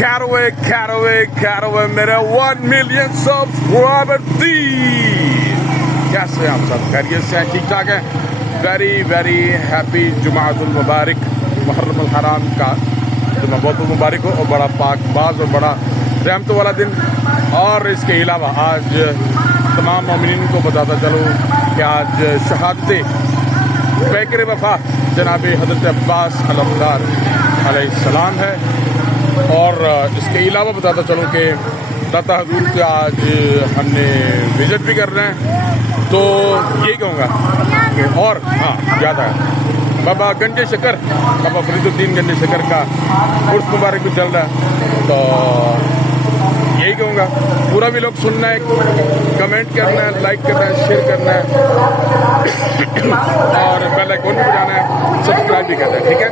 कैरोवे मेरे 1 million subscriber थी। कैसे हैं आप सब? खैरियत से हैं? ठीक ठाक हैं? वेरी हैप्पी जुमातुल मुबारक, मुहर्रम अल हराम का जुमा बहुत मुबारक हो और बड़ा पाकबाज और बड़ा रहमतों वाला दिन। और इसके अलावा आज तमाम मोमिनीन को बताता चलूँ कि आज शहादत पैकर वफा जनाब हज़रत अब्बास अलमदार अलैहिस्सलाम है। और इसके अलावा बताता चलूँ कि दाता हजूर का आज हमने विज़िट भी कर रहे हैं। तो यही कहूँगा कि और हाँ याद है बाबा गंजे शकर, बाबा फरीदुद्दीन गंजे शकर का उर्स मुबारक भी चल रहा है। तो यही कहूँगा पूरा भी लोग सुनना है, कमेंट करना है, लाइक करना है, शेयर करना है और बेल आइकन भी बजाना है, सब्सक्राइब भी करना है, ठीक है।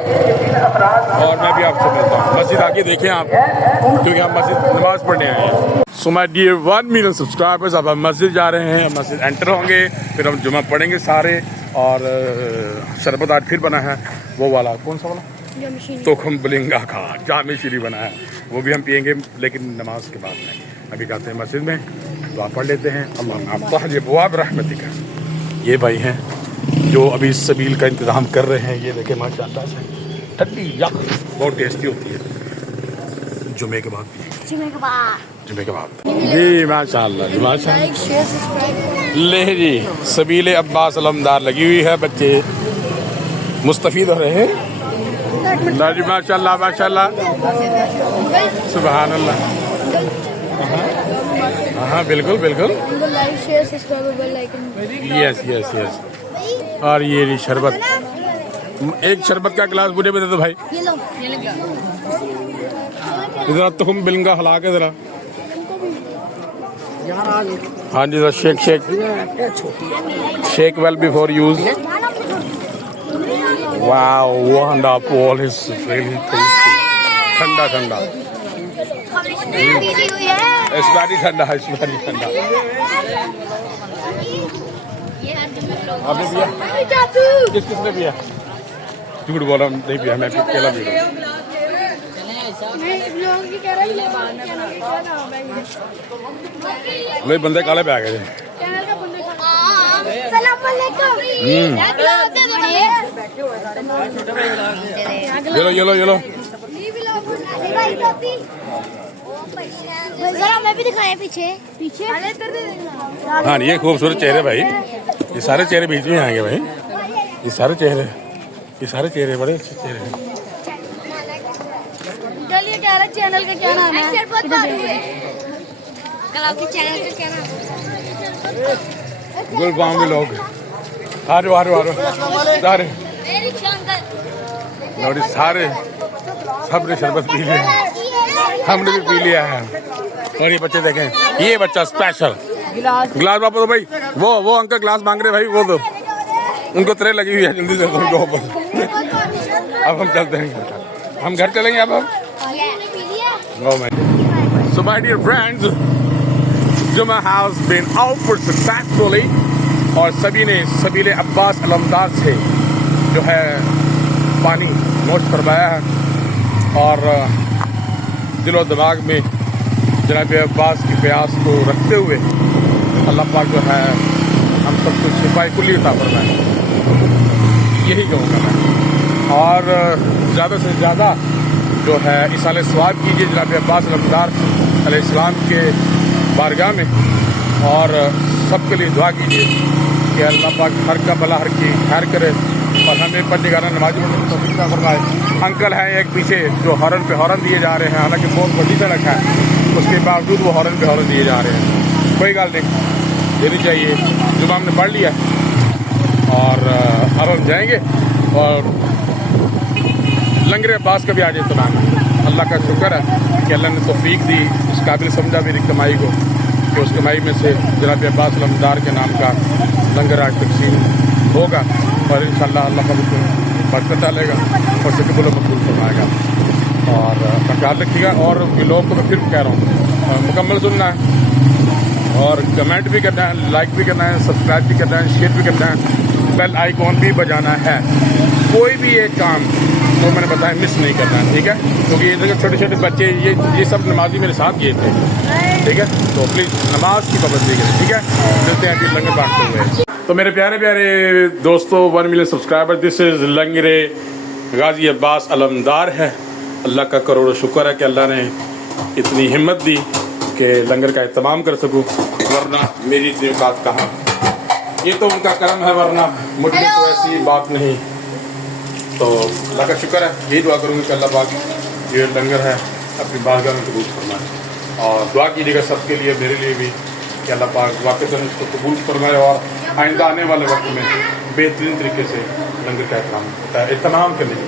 और मैं भी आपसे मिलता हूँ मस्जिद आके देखें आप, क्योंकि हम मस्जिद नमाज पढ़ने आए हैं। So my dear 1 million subscribers, अब हम मस्जिद जा रहे हैं, मस्जिद एंटर होंगे, फिर हम जुमा पढ़ेंगे सारे। और शरबत आज फिर बना है, वो वाला कौन सा वाला तो हम बलिंगा का जामे शीरी बना है, वो भी हम पियेंगे लेकिन नमाज के बाद में। अभी जाते हैं मस्जिद में, दुआ पढ़ लेते हैं। अल्लाह अब्वाब रहमतिका। ये भाई हैं जो अभी सबील का इंतज़ाम कर रहे हैं। ये देखें माशाअल्लाह से ठंडी यख बहुत टेस्टी होती है। जुमे के बाद जी माशाअल्लाह ले जी सबील अब्बास अलमदार लगी हुई है, बच्चे मुस्तफ़ीद हो रहे हैं ना जी माशाअल्लाह सुभान अल्लाह। हाँ बिल्कुल यस। और ये शरबत, एक शरबत का गिलास मुझे भी दे दो भाई। जरा तुम बिलंगा हिला के जरा। हाँ जी जरा shake well before use. Wow wonderful is really tasty. ठंडा इस बारी ठंडा। आपने पिया? किसने पिया? झूठ बोला नहीं पिया, मैं अकेला पी रहा हूँ। नहीं बंदे काले पे आ गए थे। येलो मैं भी दिखाया पीछे। हाँ ये खूबसूरत चेहरे भाई, ये सारे चेहरे बीच में आएंगे भाई। ये सारे चेहरे बड़े अच्छे चेहरे हैं। चैनल का क्या नाम है? गुलबाम के लोग आ रहे सारे सबने शरबत पी लिया, हमने भी पी लिया है। और ये बच्चे देखें, ये बच्चा स्पेशल गिलास वापस दो भाई। वो अंकल गिलास मांग रहे भाई, वो दो, उनको त्रे लगी हुई है, जल्दी से उनको वापस। अब हम चलते हैं, हम घर चलेंगे अब हम। So my dear friends, Juma has been offered successfully और सभी ने सबील अब्बास अलमदार से जो है पानी नोश फरमाया है। और दिलो दिमाग में जनाब अब्बास की प्यास को रखते हुए अल्लाह पाक जो है हम सबको शिफाए कुल्ली अता फरमाए, यही कहूँगा मैं। और ज़्यादा से ज़्यादा जो है इसाले सवाब कीजिए जनाब अब्बास अलमदार अलैहिस्सलाम के बारगाह में, और सबके लिए दुआ कीजिए कि अल्लाह पाक हर का भला हर की खैर करे और हमें पंजगाना नमाज़ी में तौफीक अता फरमाए। अंकल हैं एक पीछे जो हॉर्न पे हॉर्न दिए जा रहे हैं, हालांकि बहुत बड़ी सड़क है, उसके बावजूद वो हॉर्न पे हॉर्न दिए जा रहे हैं। कोई गल नहीं, देनी चाहिए। जुमा हमने पढ़ लिया और अब हम जाएंगे और लंगर अब्बास का भी आज इत्मीनान है। अल्लाह का शुक्र है कि अल्लाह ने तौफीक दी, इस काबिल समझा मेरी कमाई को कि उस कमाई में से जनाब अब्बास अलमदार के नाम का लंगर आज तकसीम होगा और इंशाअल्लाह अल्लाह का उसमें बरकत डालेगा और सकबूल मकबूल फरमाएगा। और ख्याल रखिएगा। और लोगों को मैं फिर कह रहा हूँ मुकम्मल सुनना है और कमेंट भी करना है, लाइक भी करना है, सब्सक्राइब भी करना है, शेयर भी करना है। बेल आइकॉन भी बजाना है। कोई भी एक काम तो मैंने बताया मिस नहीं करना है, ठीक है, क्योंकि ये देखो छोटे छोटे बच्चे ये सब नमाजी मेरे साथ गए थे, ठीक है। तो प्लीज़ नमाज की पाबंदी करें, ठीक है। चलते हैं अभी लंगर बांटते हुए। तो मेरे प्यारे प्यारे दोस्तों, 1 मिलियन सब्सक्राइबर, दिस इज़ लंगरे गाजी अब्बास अलमदार है। अल्लाह का करोड़ों शुक्र है कि अल्लाह ने इतनी हिम्मत दी कि लंगर का एहतमाम कर सकूं, वरना मेरी इतनी औकात कहाँ। ये तो उनका करम है, वरना मुझ में तो ऐसी बात नहीं। तो अल्लाह का शुक्र है, यही दुआ करूँगी कि अल्लाह पाक ये लंगर है अपनी बारगाह में कबूल फरमाए। और दुआ कीजिएगा सबके लिए, मेरे लिए भी, कि अल्लाह पाक वाक़ई इसको कबूल फरमाए और आइंदा आने वाले वक्त में बेहतरीन तरीके से लंगर का एहतमाम करने की।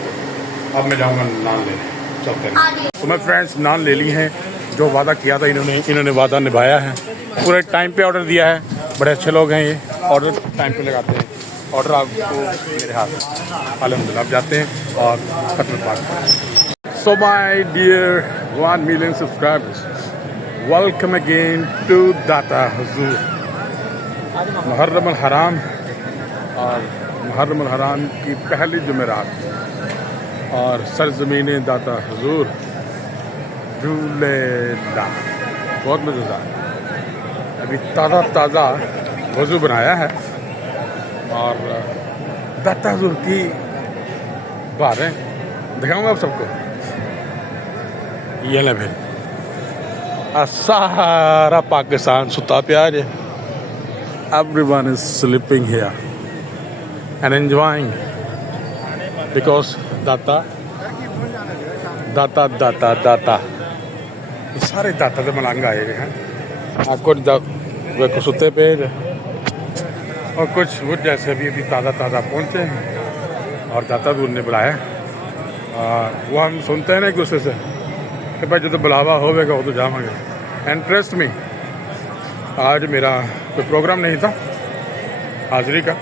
अब मैं जाऊँगा नान लेने, चलते हैं। तो मैं फ्रेंड्स नान ले ली हैं, जो वादा किया था इन्होंने वादा निभाया है। पूरे टाइम पे ऑर्डर दिया है, बड़े अच्छे लोग हैं ये, ऑर्डर टाइम पे लगाते हैं। ऑर्डर आपको मेरे हाथ में, अल्हम्दुलिल्लाह। आप जाते हैं और खत्म बात। So my dear 1 million subscribers, welcome again to Data Huzoor. Muharram अल हराम और मुहर्रम अल हराम की पहली जुमेरात और सरजमीन दाता हुजूर झूलेला, बहुत मज़ेदार। अभी ताज़ा ताज़ा वज़ू बनाया है और दाता हुजूर की बातें दिखाऊंगा आप सबको। ये ना फिर सारा पाकिस्तान सुता प्यार है। Everyone is sleeping here and enjoying because दाता दाता दाता दाता, ये सारे दाता के मलंग आए हुए हैं। आपको वे सुते पे और कुछ वो जैसे अभी ताज़ा ताज़ा पहुँचे हैं और दाता दूर ने बुलाया। वो हम सुनते हैं ना एक दूसरे से कि भाई जो बुलावा होगा वो तो जावांगे। एंड ट्रस्ट मी, आज मेरा कोई प्रोग्राम नहीं था हाज़िरी का,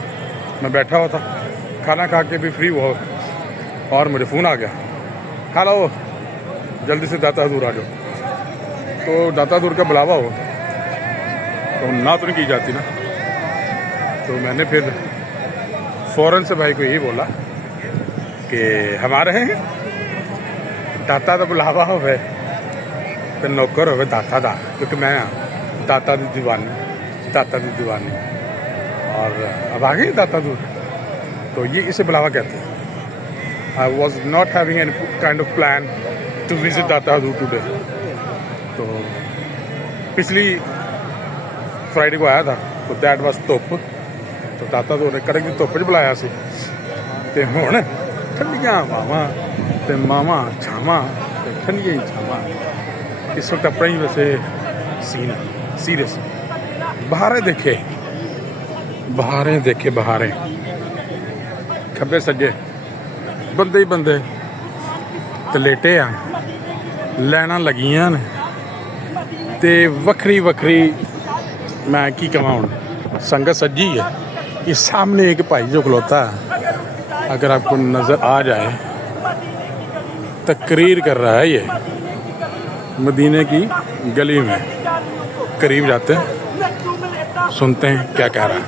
मैं बैठा हुआ था, खाना खा के भी फ्री हुआ और मुझे फ़ोन आ गया, हेलो जल्दी से दाता दूर आ जाओ। तो दाता दूर का बुलावा हो तो ना तो नहीं की जाती ना। तो मैंने फिर फ़ौरन से भाई को यही बोला कि हमारे हैं दाता तो बुलावा हो तो नौकर हो दाता दा, क्योंकि मैं दाता दी दीवानी और अब आ गई दाता दूर। तो ये इसे बुलावा कहते हैं। I was not having any kind of plan to visit Data दूर टुडे। तो पिछली फ्राइडे को आया था, तो दैट वाज धुप। तो दाता दूर ने कड़क दी धुप च बुलाया सी, ते हुण ठंडियां हवावां ते मावां छावां ते ठंडियां छावां। इस वक्त अपना ही वैसे सीन सीरियस। बहारें देखे बहारें, खब्बे सज्जे बंदे ही बंदे ते लेटे आ, लैना लगियां ने ते वक्री मैं की कमां हुण, संगत सज्जी है। ये सामने एक भाई जो खलोता है, अगर आपको नज़र आ जाए, तकरीर कर रहा है। ये मदीने की गली में करीब जाते हैं, सुनते हैं क्या कह रहा है।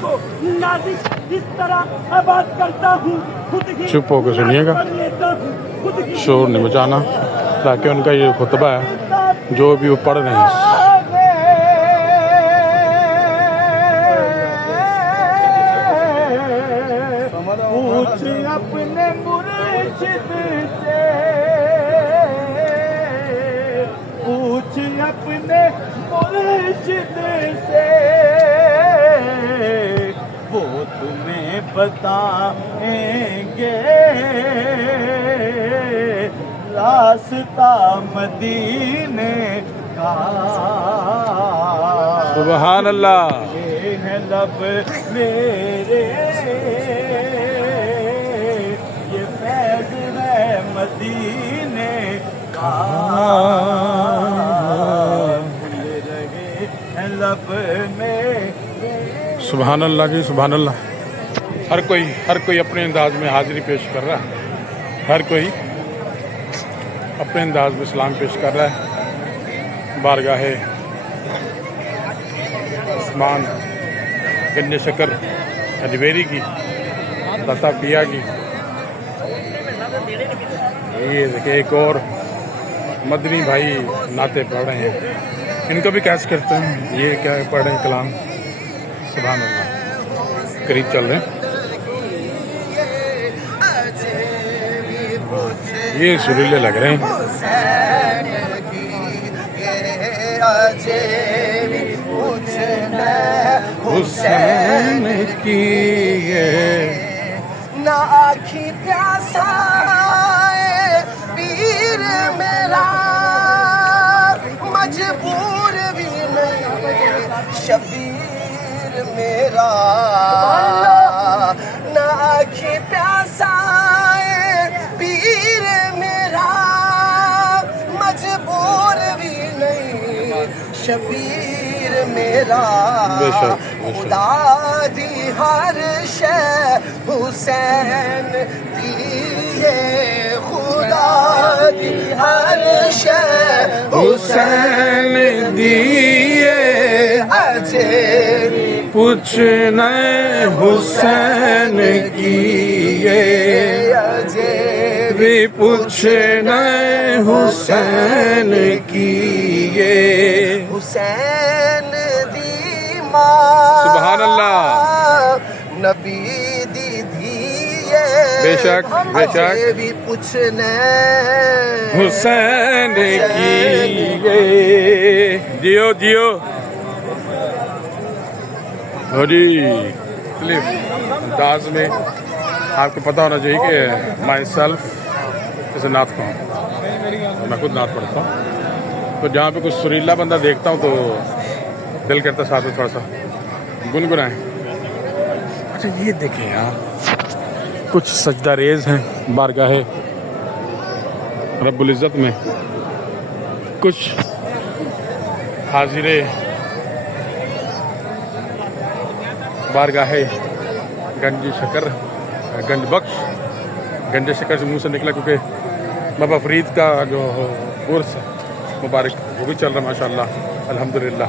चुप होकर सुनिएगा, शोर नहीं मचाना, ताकि उनका ये खुतबा है जो भी वो पढ़ रहे हैं। अपने मुर्शिद से पूछ, अपने मुर्शिद से, वो तुम्हें बताएंगे रास्ता मदीने का। सुभान अल्लाह। ये है लब मेरे, ये फैज़ है मदीने का, ये रहे हैं लब मेरे। सुभान अल्लाह जी, सुभान अल्लाह। हर कोई अपने अंदाज में हाजिरी पेश कर रहा है, हर कोई अपने अंदाज में सलाम पेश कर रहा है। बारगाहे उस्मान गंज शकर अजमेरी की दाता पिया की। ये देखिए एक और मदनी भाई नाते पढ़ रहे हैं, इनको भी कैच करते हैं। ये क्या पढ़ रहे हैं कलाम, सुभान अल्लाह, करीब चल रहे हैं। ये सुरीले लग रहे हैं। हुसैन की ना आखी प्यासा पीर मेरा, मजबूर भी नहीं शबीर मेरा। ना आखी प्यासा पीर मेरा, मजबूर भी नहीं शबीर मेरा। बेशक, बेशक। खुदा दी हर शै हुसैन दी है, खुदा दी हर शै हुसैन दिए, अजे पूछना हुसैन की ये, अजे भी पूछना हुसैन की ये। हुसैन दी माँ सुभान अल्लाह। नबी दी धीए, बेशक, बेशक। अजे भी पूछने हुसैन की ये। जियो जियो जी। क्लिफ अंदाज में आपको पता होना चाहिए कि माई सेल्फ इस नात का हूँ, मैं खुद नात पढ़ता हूँ। तो जहाँ पे कुछ सुरीला बंदा देखता हूँ तो दिल करता साथ में थोड़ा सा गुनगुनाएं। अच्छा ये देखें यार, कुछ सजदा रेज हैं बारगाहे रब्बुल इज़्ज़त में, कुछ हाजिरे बारगाहे गंज शकर, गंज बख्श, गंज शकर से मुंह से निकला क्योंकि बाबा फरीद का जो उर्स मुबारक वो भी चल रहा माशाल्लाह अल्हम्दुलिल्लाह।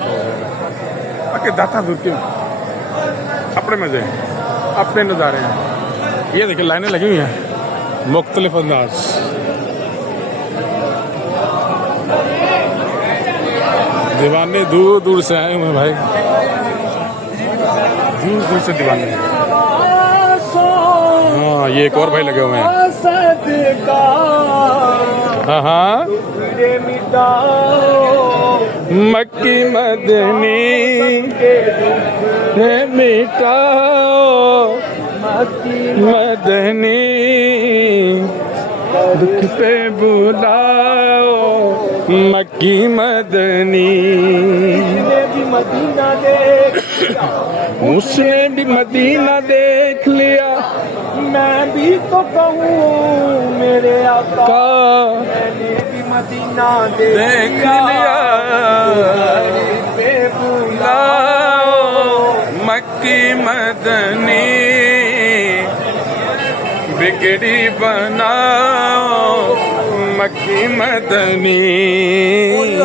तो बाकी दाता दूर के अपने मज़े हैं, अपने नज़ारे हैं। ये देखिए लाइनें लगी हुई हैं मुख्तलिफ अंदाज। दीवाने दूर दूर से आए हुए हैं भाई, दूर दूर से दीवाने। हाँ ये एक और भाई लगे हुए हैं। हाँ हाँ मक्की मदनी ने मिटाओ, मदनी दुख पे बुलाओ, मक्की मदनी। उसने भी मदीना देख लिया, मैं भी तो कहूँ मेरे आका, मैंने भी मदीना देख लिया, पे बुलाओ मक्की मदनी, बिगड़ी बनाओ मक्की मदनी।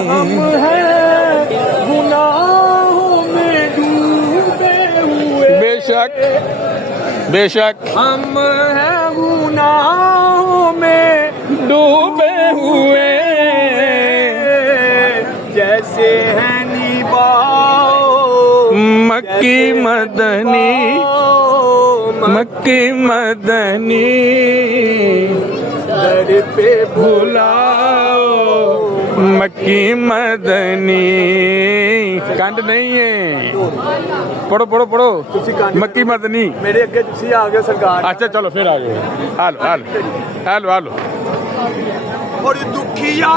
हम हैं गुनाहों में डूबे हुए, बेशक बेशक हम हैं गुनाहों में डूबे हुए, जैसे हैं निभाओ मक्की मदनी, मक्की मदनी, दर पे बुलाओ मक्की मदनी। कंड नहीं है, पढ़ो पढ़ो पढ़ो, मक्की मदनी। मेरे अगे तुसी आ गए सरकार। अच्छा चलो फिर आ गए। हालो हालो हालो हालो। और दुखिया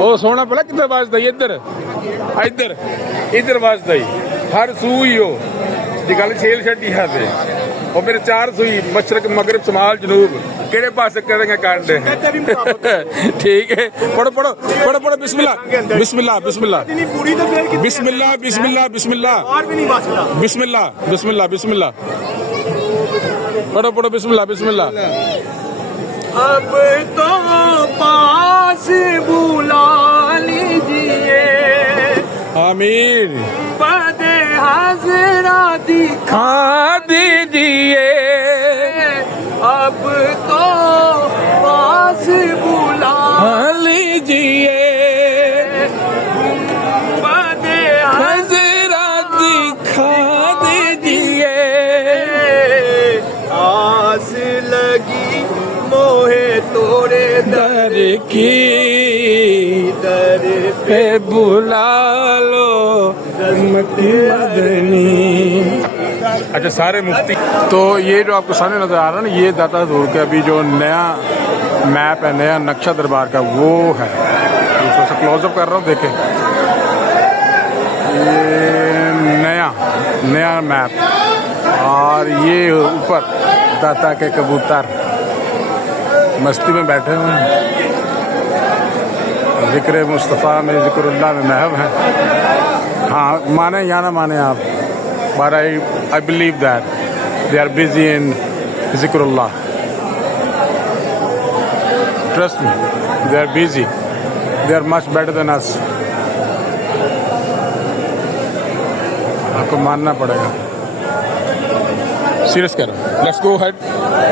ओ सोना पता किधर बाजदा इधर इधर इधर बाजदा हर सूई हो दी गल छेल छड्डी है ते और मेरे चार सूई मशरक मगरब शमाल जनूब केड़े पासे करेंगे कांडे। ठीक है पढ़ो पढ़ो पढ़ो पढ़ो बिस्मिल्लाह बिस्मिल्लाह बिस्मिल्लाह पूरी तो फिर बिस्मिल्लाह बिस्मिल्लाह बिस्मिल्लाह और भी नहीं बचता। बिस्मिल्लाह बिस्मिल्लाह बिस्मिल्लाह पढ़ो पढ़ो बिस्मिल्लाह बिस्मिल्लाह। अब तो पास बुला लीजिए, आमीन। बदे हाजरा दिखा खा दीजिए, अब तो पास बुला लीजिए बदे हजरा दिखा दीजिए। आस लगी मोहे तोरे दर की दर पे बुला लो मक्की मदनी। अच्छा सारे मुफ्ती। तो ये जो आपको सामने नजर आ रहा है ना, ये दाता हजूर का अभी जो नया मैप है, नया नक्शा दरबार का, वो है। थोड़ा सा क्लोजअप कर रहा हूँ, देखें ये नया मैप। और ये ऊपर दाता के कबूतर मस्ती में बैठे हुए हैं, ज़िक्र मुस्तफ़ा में, ज़िक्रुल्लाह में महव हैं। हाँ, माने या ना माने आप, but I believe that they are busy in ज़िक्रुल्लाह. Trust me, they are busy. They are much better than us. आपको मानना पड़ेगा। सीरियस कह रहा हूँ। Let's go ahead.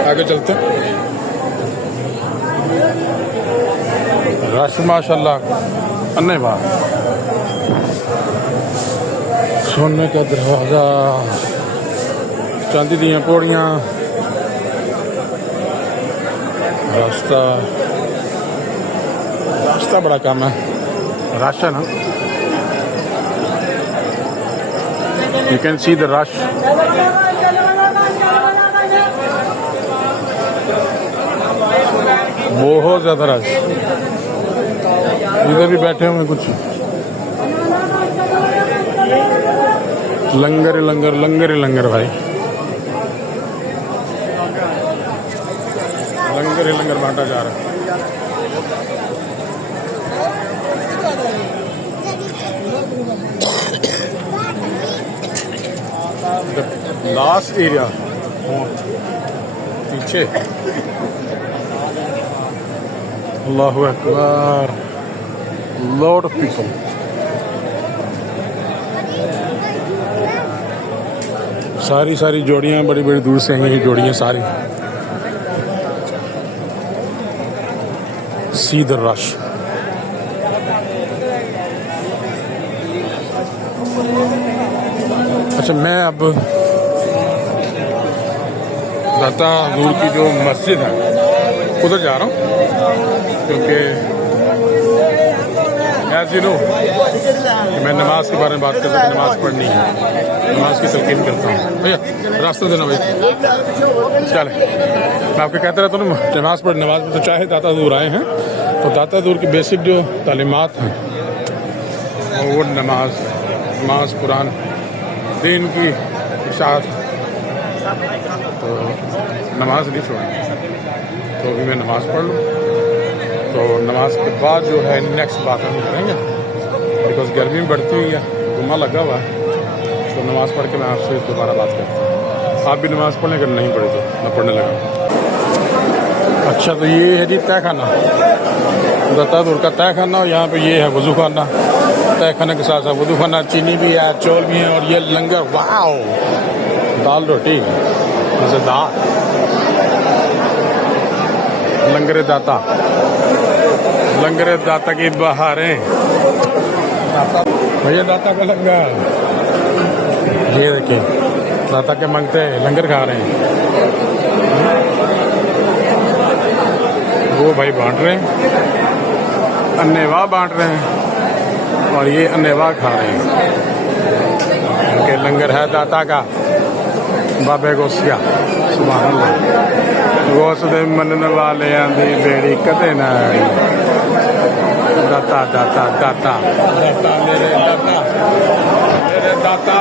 आगे चलते हैं। रश माशाल्लाह अन्ने बात। सोने का दरवाजा, चांदी दियाँ पौड़ियाँ, रास्ता बड़ा कम है, रश है ना। You can see the rush. बहुत ज़्यादा रश। इधर भी बैठे हुए कुछ लंगर लंगर भाई, लंगर बांटा जा रहा है। लास्ट एरिया पीछे। अल्लाहु अकबर, लॉट ऑफ पीपल। सारी जोड़ियां बड़ी दूर से हैं, ये जोड़ियां सारी। See the rush. अच्छा, मैं अब दाता हजूर की जो मस्जिद है उधर जा रहा हूँ, क्योंकि एज यू नो कि मैं नमाज के बारे में बात करता हूँ। नमाज पढ़नी है, नमाज की तलकीन करता हूँ। भैया रास्ता देना भाई, चले। मैं आपको कहता रहता हूँ नमाज में तो चाहे दाता हजूर आए हैं, तो दाता हजूर की बेसिक जो तालीमात हैं वो नमाज कुरान दीन की इशाअत, तो नमाज नहीं छोड़नी। तो अभी मैं नमाज पढ़ लूँ, तो नमाज के बाद जो है नेक्स्ट बात हम करेंगे, बिकॉज गर्मी बढ़ती हुई है, गुम्मा लगा हुआ है। तो नमाज पढ़ के मैं आपसे दोबारा बात करता हूँ। आप भी नमाज पढ़ने, अगर नहीं पढ़े तो मैं पढ़ने लगा। अच्छा, तो ये है जी तय खाना, दाता हजूर का तय खाना। और यहाँ पे ये है वज़ू खाना। तय खाने के साथ साथ वज़ू खाना, चीनी भी है, चौल भी हैं, और ये लंगर। वाओ, दाल रोटी मज़ेदार। लंगर दाता की बहारें। भैया दाता का लंगर, ये देखिए दाता के मंगते लंगर खा रहे हैं। वो भाई बांट रहे हैं, अन्नेवा बांट रहे हैं, और ये अन्नेवा खा रहे हैं। उनके लंगर है दाता का, बाबे गोसिया। सुभान अल्लाह। गोस दे मनन वाले आंदी बेड़ी कदे ना आई। दाता दाता दाता दाता मेरे दाता मेरे दाता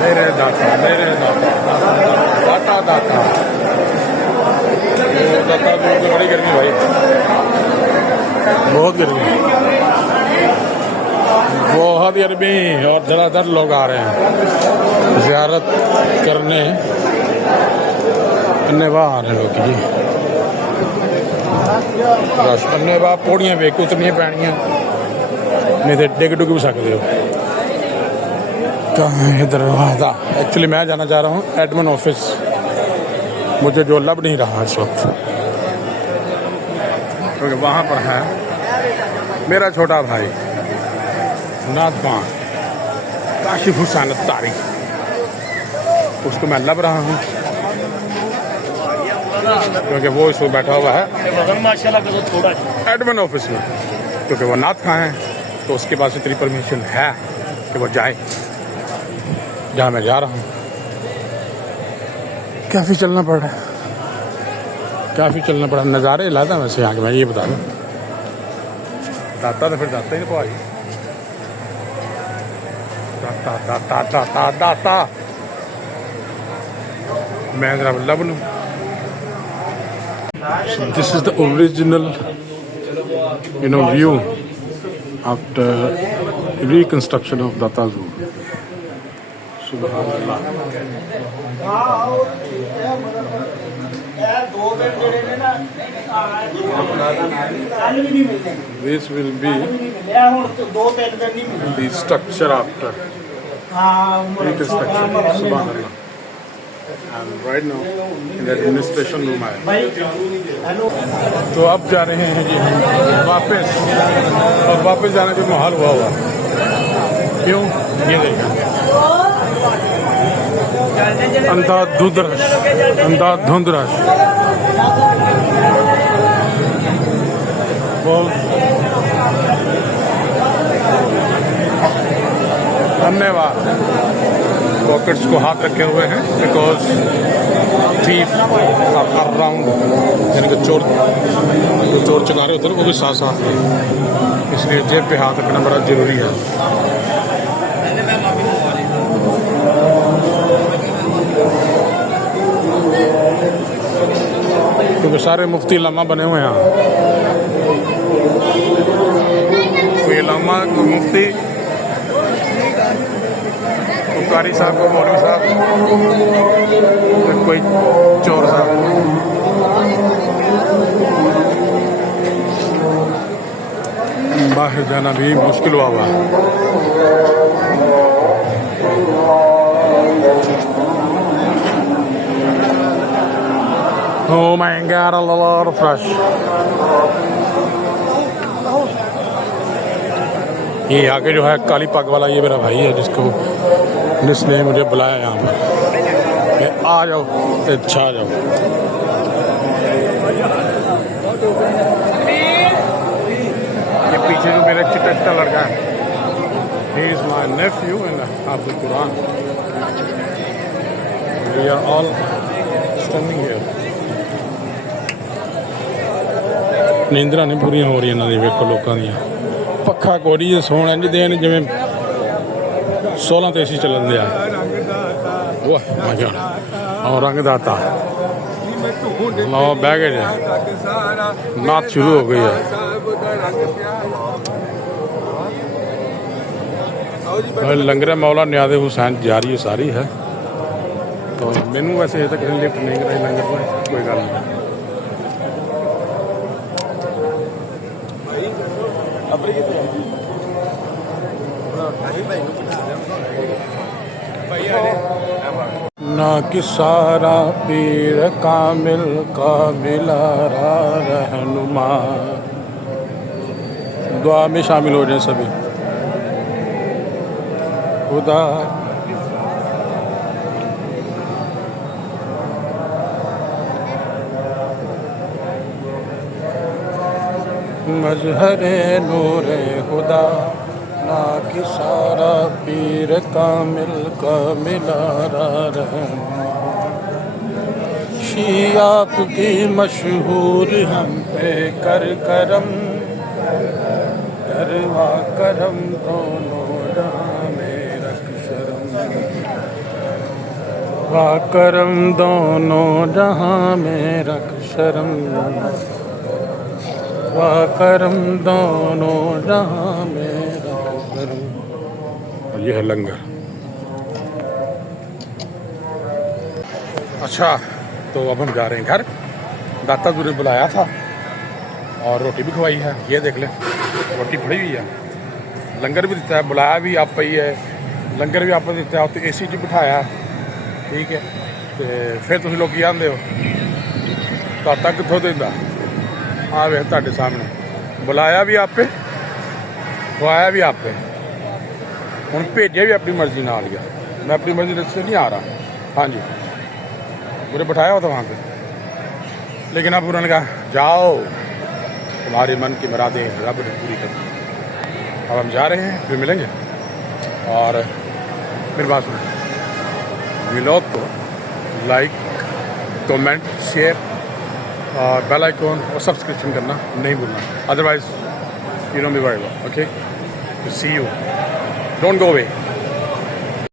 मेरे दाता मेरे दाता दाता दाता। दाता दूर में बड़ी गर्मी भाई, बहुत गर्मी, बहुत गर्मी। और ज़्यादातर लोग आ रहे हैं ज़ियारत करने, अन्नेवा आ रहे लोग जी। बस अन्नेवा पौड़ियां वेख के उतरनियां पैनियां, नहीं तो डिग डुग भी सकते हो। कहाँ है दरवाज़ा? एक्चुअली मैं जाना चाह रहा हूँ एडमिन ऑफिस। मुझे जो लब नहीं रहा इस वक्त, क्योंकि वहाँ पर है मेरा छोटा भाई नाज़बान काशिफ हुसैन अत्तारी, उसको मैं लब रहा हूँ क्योंकि वो इस वक्त बैठा हुआ है एडमिन ऑफिस में, क्योंकि वो नात खां है तो उसके पास इतनी परमिशन है कि वो जाए जहाँ मैं जा रहा हूँ। काफ़ी चलना पड़ रहा है, काफ़ी चलना पड़ा। नज़ारे लादा वैसे यहाँ के, मैं ये बता दूँ दाता तो फिर दाता ही भाई, दाता दाता दाता दाता मैं जरा लब लूँ। This is the original view after reconstruction of दाता ज़ू। सुभान अल्लाह। This will be the structure after reconstruction. Subhanallah. And right now in the administration room आए। तो अब जा रहे हैं जी हम वापस, और वापस जाने का माहौल हुआ हुआ। क्यों? ये देखिए अंधाधुंध रश, अंधाधुंध रश। बहुत धन्यवाद। पॉकेट्स को हाथ रखे हुए हैं बिकॉज थीफ अराउंड, यानी कि चोर जो चोर चकारे होते हैं वो भी साथ साथ हैं, इसलिए जेब पे हाथ रखना बड़ा ज़रूरी है। क्योंकि सारे मुफ्ती लामा बने हुए हैं यहाँ, कोई लामा, कोई मुफ्ती, कोई कारी साहब, कोई मौलवी साहब, कोई चोर साहब। बाहर जाना भी मुश्किल हुआ हुआ। Oh my God, a lot of rush. ये आगे जो है काली पग वाला, ये मेरा भाई है जिसने मुझे बुलाया यहाँ पर कि आ जाओ, अच्छा आ जाओ। ये पीछे जो मेरा चिट्टा लड़का है, he is my nephew in the Quran. We are all standing here. नींदरा नहीं पूरी हो रही इन्होंने, वेखो लोगों दी पक्खा कोड़ी जे सोण इंज देन जिवें 16 ते AC चलन दिया। वाह मजा और रंग दाता लो बह गए जे, नात शुरू हो गई है। लंगर मौला न्याज़ हुसैन जारी है सारी है, तो मैनू वैसे अजे तक लिफ्ट नहीं कराई लंगर में, कोई गल नहीं। ना कि सारा पीर कामिल का मिलारा रहनुमा। दुआ में शामिल हो जाए सभी। खुदा मजहरे नूरे खुदा, ना कि सारा पीर कामिल का मिलारा रहनुमा। शियाप की मशहूर हम पे कर करम, करवा करम दोनों जहां में रख शर्म। वा करम दोनों जहां में रख शर्म, वा करम दोनों जहां में रख शर्म। और ये है लंगर। अच्छा, तो अब हम जा रहे हैं घर। दाता दूर ने बुलाया था और रोटी भी खवाई है, ये देख लें रोटी फड़ी हुई है, लंगर भी दिता है, बुलाया भी आप ही है, लंगर भी आप दिता है, तो AC 'च बिठाया, ठीक है। तो फिर तुम लोग की आंदे हो ताता कितों देंदा आ वे ਤੁਹਾਡੇ सामने बुलाया भी आपे खुआया भी आपे ਹੁਣ भेजे भी अपनी मर्जी नाल गया मैं अपनी मर्जी से नहीं आ रहा हाँ जी मुझे बैठाया होता वहाँ पे लेकिन अब उन्होंने कहा जाओ तुम्हारे मन की मुरादें रब ने पूरी कर दी अब हम जा रहे हैं फिर मिलेंगे और मेरी बात सुनो व्लॉग को लाइक कमेंट शेयर और बेल आइकॉन और सब्सक्रिप्शन करना नहीं भूलना otherwise you know me very well okay see you don't go away